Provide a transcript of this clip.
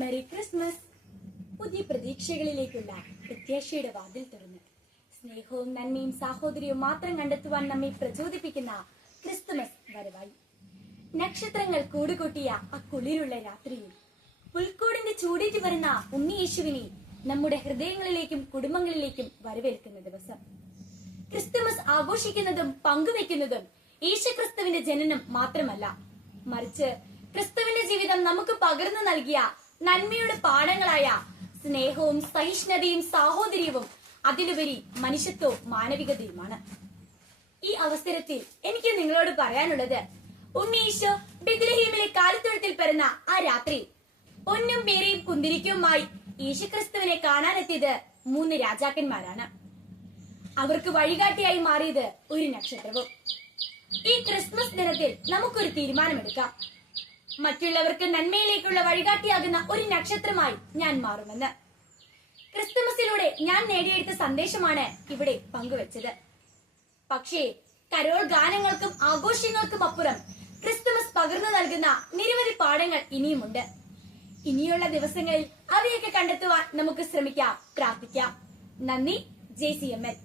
Merry Christmas. പുതിയ പ്രതീക്ഷകളിലേക്കുള്ള പ്രത്യാശയുടെ വാതിൽ തുറന്ന് സ്നേഹവും നന്മയും സാഹോദര്യവും മാത്രം കണ്ടെത്തുവാൻ നമ്മെ പ്രചോദിപ്പിക്കുന്ന ക്രിസ്തുമസ് വരവായി. നക്ഷത്രങ്ങൾ കൂടുകൂട്ടിയ ആ കുളിരുള്ള രാത്രിയിൽ പുൽക്കൂടിന്റെ ചൂടേറ്റ് വരുന്ന ഉണ്ണിയേശുവിനെ നമ്മുടെ ഹൃദയങ്ങളിലേക്കും കുടുംബങ്ങളിലേക്കും വരവേൽക്കുന്ന ദിവസം. ക്രിസ്തുമസ് ആഘോഷിക്കുന്നതും പങ്കുവെക്കുന്നതും യേശുക്രിസ്തുവിന്റെ ജനനം മാത്രമല്ല, മറിച്ച് ക്രിസ്തുവിന്റെ ജീവിതം നമുക്ക് പകർന്നു നൽകിയ നന്മയുടെ പാഠങ്ങളായ സ്നേഹവും സഹിഷ്ണുതയും സാഹോദര്യവും അതിലുപരി മനുഷ്യത്വവും മാനവികതയുമാണ്. ഈ അവസരത്തിൽ എനിക്ക് നിങ്ങളോട് പറയാനുള്ളത്, ഉണ്ണീശോ ബെത്ലഹേമിലെ കാലിത്തൊഴുത്തിൽ പിറന്ന ആ രാത്രി പൊന്നും പേരയും കുന്തിരിക്കുമായി യേശുക്രിസ്തുവിനെ കാണാനെത്തിയത് 3 രാജാക്കന്മാരാണ്. അവർക്ക് വഴികാട്ടിയായി മാറിയത് ഒരു നക്ഷത്രവും. ഈ ക്രിസ്മസ് ദിനത്തിൽ നമുക്കൊരു തീരുമാനമെടുക്കാം. മറ്റുള്ളവർക്ക് നന്മയിലേക്കുള്ള വഴികാട്ടിയാകുന്ന ഒരു നക്ഷത്രമായി ഞാൻ മാറുമെന്ന്. ക്രിസ്തുമസിലൂടെ ഞാൻ നേടിയെടുത്ത സന്ദേശമാണ് ഇവിടെ പങ്കുവച്ചത്. പക്ഷേ കരോൾ ഗാനങ്ങൾക്കും ആഘോഷങ്ങൾക്കും അപ്പുറം ക്രിസ്തുമസ് പകർന്നു നൽകുന്ന നിരവധി പാഠങ്ങൾ ഇനിയുമുണ്ട്. ഇനിയുള്ള ദിവസങ്ങളിൽ അവയൊക്കെ കണ്ടെത്തുവാൻ നമുക്ക് ശ്രമിക്കാം, പ്രാർത്ഥിക്കാം. നന്ദി. JCML.